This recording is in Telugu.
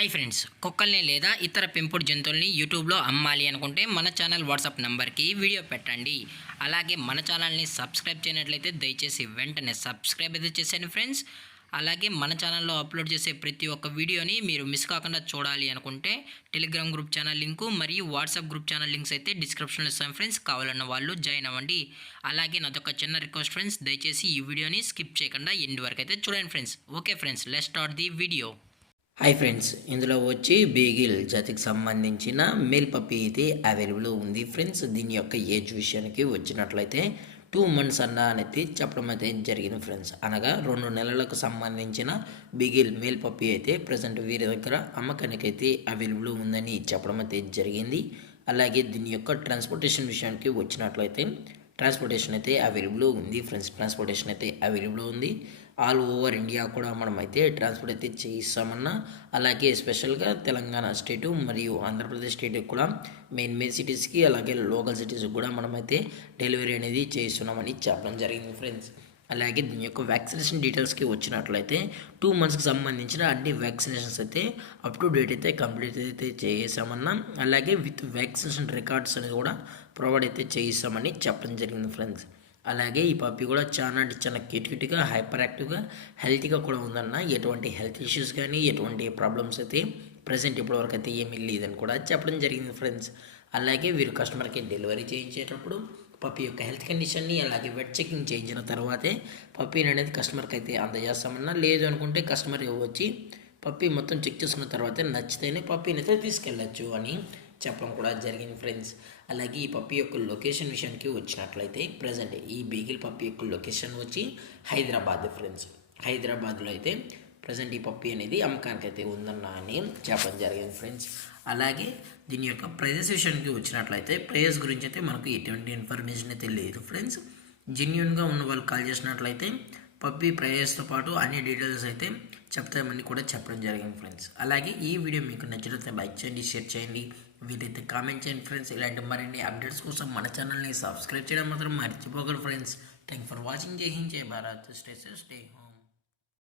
హాయ్ ఫ్రెండ్స్, కుక్కల్ని లేదా ఇతర పెంపుడు జంతువుల్ని యూట్యూబ్లో అమ్మాలి అనుకుంటే మన ఛానల్ వాట్సాప్ నెంబర్కి వీడియో పెట్టండి. అలాగే మన ఛానల్ని సబ్స్క్రైబ్ చేయనట్లయితే దయచేసి వెంటనే సబ్స్క్రైబ్ అయితే చేసేయండి ఫ్రెండ్స్. అలాగే మన ఛానల్లో అప్లోడ్ చేసే ప్రతి ఒక్క వీడియోని మీరు మిస్ కాకుండా చూడాలి అనుకుంటే టెలిగ్రామ్ గ్రూప్ ఛానల్ లింకు మరియు వాట్సాప్ గ్రూప్ ఛానల్ లింక్స్ అయితే డిస్క్రిప్షన్లో ఇస్తాను ఫ్రెండ్స్. కావాలన్న వాళ్ళు జాయిన్ అవ్వండి. అలాగే నాదొక చిన్న రిక్వెస్ట్ ఫ్రెండ్స్, దయచేసి ఈ వీడియోని స్కిప్ చేయకుండా ఎండ్ వరకు అయితే చూడండి friends. Okay friends, let's start the video. Hi friends, ఇందులో వచ్చి బీగిల్ జాతికి సంబంధించిన మేల్ పప్పీ అయితే అవైలబుల్ ఉంది ఫ్రెండ్స్. దీని యొక్క ఏజ్ విషయానికి వచ్చినట్లయితే 2 months అనేది చెప్పడం అయితే జరిగింది ఫ్రెండ్స్. అనగా 2 నెలలకు సంబంధించిన బీగిల్ మేల్ పప్పీ అయితే ప్రజెంట్ వీరి దగ్గర అమ్మకానికి అయితే అవైలబుల్ ఉందని చెప్పడం అయితే జరిగింది. అలాగే దీని యొక్క ట్రాన్స్పోర్టేషన్ విషయానికి వచ్చినట్లయితే ట్రాన్స్పోర్టేషన్ అయితే అవైలబుల్ ఉంది ఫ్రెండ్స్. ట్రాన్స్పోర్టేషన్ అయితే అవైలబుల్ ఉంది. ఆల్ ఓవర్ ఇండియా కూడా మనం అయితే ట్రాన్స్పోర్ట్ అయితే చేయిస్తామన్నా. అలాగే స్పెషల్గా తెలంగాణ స్టేటు మరియు ఆంధ్రప్రదేశ్ స్టేట్కి కూడా మెయిన్ సిటీస్కి అలాగే లోకల్ సిటీస్కి కూడా మనమైతే డెలివరీ అనేది చేయిస్తున్నామని చెప్పడం జరిగింది ఫ్రెండ్స్. అలాగే దీని యొక్క వ్యాక్సినేషన్ డీటెయిల్స్కి వచ్చినట్లయితే 2 monthsకి సంబంధించిన అన్ని వ్యాక్సినేషన్స్ అయితే అప్ టు డేట్ అయితే కంప్లీట్ అయితే చేసామన్నా. అలాగే విత్ వ్యాక్సినేషన్ రికార్డ్స్ అనేది కూడా ప్రొవైడ్ అయితే చేయిస్తామని చెప్పడం జరిగింది ఫ్రెండ్స్. అలాగే ఈ పప్పి కూడా చాలా క్యూట్గా హైపర్ యాక్టివ్గా హెల్తీగా కూడా ఉందన్న. ఎటువంటి హెల్త్ ఇష్యూస్ కానీ ఎటువంటి ప్రాబ్లమ్స్ అయితే ప్రజెంట్ ఇప్పటివరకు అయితే ఏమీ లేదని కూడా చెప్పడం జరిగింది ఫ్రెండ్స్. అలాగే వీరు కస్టమర్కి డెలివరీ చేయించేటప్పుడు పప్పి యొక్క హెల్త్ కండిషన్ని అలాగే వెట్ చెకింగ్ చేయించిన తర్వాతే పప్పీని అనేది కస్టమర్కి అయితే అందజేస్తామన్నా. లేదు అనుకుంటే కస్టమర్ వచ్చి పప్పి మొత్తం చెక్ చేసుకున్న తర్వాత నచ్చితేనే పప్పీని అయితే తీసుకెళ్ళచ్చు అని చెప్పడం కూడా జరిగింది ఫ్రెండ్స్. అలాగే ఈ పప్పి యొక్క లొకేషన్ విషయానికి వచ్చినట్లయితే ప్రజెంట్ ఈ బీగిల్ పప్పి యొక్క లొకేషన్ వచ్చి హైదరాబాద్ ఫ్రెండ్స్. హైదరాబాద్లో అయితే ప్రజెంట్ ఈ పప్పి అనేది అమ్మకానికి అయితే ఉందన్న అని చెప్పడం జరిగింది ఫ్రెండ్స్. అలాగే దీని యొక్క ప్రైజెస్ విషయానికి వచ్చినట్లయితే ప్రైజెస్ గురించి అయితే మనకు ఎటువంటి ఇన్ఫర్మేషన్ అయితే లేదు ఫ్రెండ్స్. జెన్యున్గా ఉన్న వాళ్ళు కాల్ చేసినట్లయితే పప్పి ప్రైజెస్తో పాటు అన్ని డీటెయిల్స్ అయితే చెప్తామని కూడా చెప్పడం జరిగింది ఫ్రెండ్స్. అలాగే ఈ వీడియో మీకు నచ్చినట్లయితే లైక్ చేయండి, షేర్ చేయండి, వీలైతే కామెంట్ చేయండి ఫ్రెండ్స్. ఇలాంటి మరిన్ని అప్డేట్స్ కోసం మన ఛానల్ని సబ్స్క్రైబ్ చేయడం మాత్రం మర్చిపోగలరు ఫ్రెండ్స్. Thank for watching. జై హింద్, జై Bharat, stay safe, stay home.